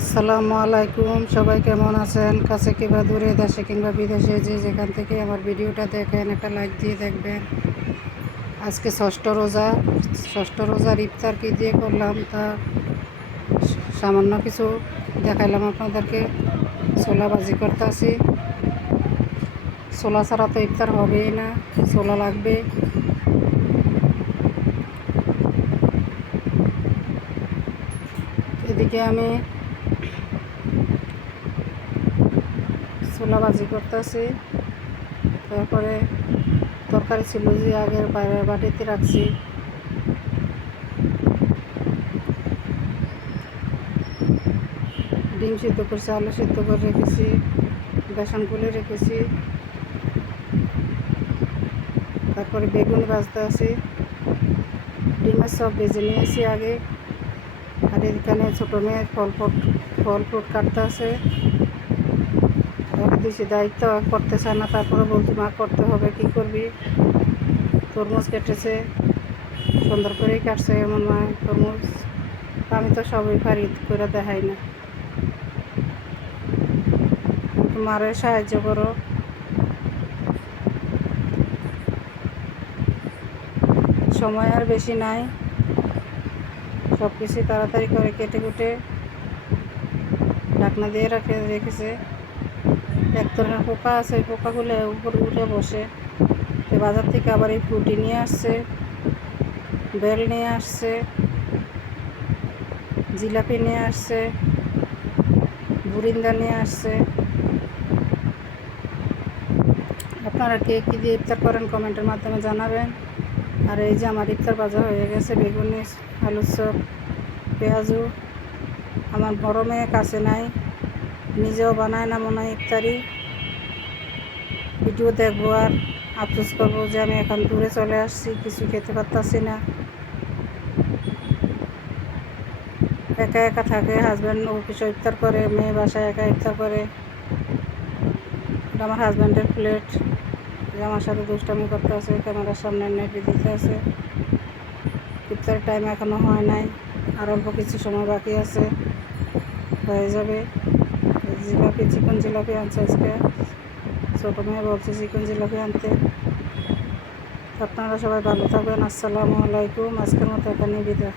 আসসালামু আলাইকুম। সবাই কেমন আছেন? কাছে কিংবা দূরে, দেশে কিংবা বিদেশে যে যেখান থেকে আমার ভিডিওটা দেখেন, একটা লাইক দিয়ে দেখবেন। আজকে ষষ্ঠ রোজা। ষষ্ঠ রোজার ইফতার কী দিয়ে করলাম তা সামান্য কিছু দেখাইলাম আপনাদেরকে। ছোলা বাজি করতে আসি ছোলা ছাড়া তো ইফতার হবেই না, ছোলা লাগবে। এদিকে আমি ছোলা ভাজি করতেছি। তারপরে তরকারি ছিল যে আগের বাইরের বাটিতে রাখছি। ডিম সিদ্ধ করছি, আলু সিদ্ধ করে রেখেছি, বেসন গুলে রেখেছি। তারপরে বেগুন ভাজতে আছি। ডিমের সব ভেজে নিয়েছি আগে। আর এখানে ছোটো মেয়ে ফল ফ্রুট ফল ফ্রুট কাটতে আছে। দিয়েছি দায়িত্ব করতে চায় না তারপরে বলছি, মা, করতে হবে, কি করবি? তরমুজ কেটেছে, সুন্দর করেই কাটছে এমন মা, তরমুজ। আমি তো সবই পারি করে দেখাই না। মারে সাহায্য করো। সময় আর বেশি নাই। সব কিছু তাড়াতাড়ি করে কেটে কুটে ঢাকনা দিয়ে রাখে, রেখেছে। এক ধরনের পোকা আছে, ওই পোকাগুলো উপরে উঠে বসে। বাজার থেকে আবার এই ফ্রুটি নিয়ে আসছে, বেল নিয়ে আসছে, জিলাপি নিয়ে আসছে, বুরিন্দা নিয়ে আসছে। আপনারা কে কী দিয়ে ইফতার করেন কমেন্টের মাধ্যমে জানাবেন। আর এই যে আমার ইফতার বাজার হয়ে গেছে, বেগুনি আলুর চপ, পেঁয়াজু। আমার বড় মেয়ে কাছে নাই নিজেও বানায় না মনে হয় ইফতারি। ভিডিও দেখব আর আফসোস করব যে আমি এখন দূরে চলে আসছি, কিছু খেতে পারতাছি না। একা একা থাকে হাজব্যান্ড ও কিছু ইফতার করে, মেয়ে বাসায় একা ইফতার করে। আমার হাজব্যান্ডের প্লেট আমার সাথে দুষ্টামি করতে আছে ক্যামেরার সামনে নেটে দিতে আছে ইফতারের টাইম এখনও হয় নাই, আর অল্প কিছু সময় বাকি আছে, হয়ে যাবে। জিলাপি, চিকন জিলাপি আনছে আজকে। ছোটো মেয়ে বলছে চিকন জিলাপি আনতে। আপনারা সবাই ভালো থাকবেন। আসসালামু আলাইকুম। আজকের মতো এখানে বিদায়।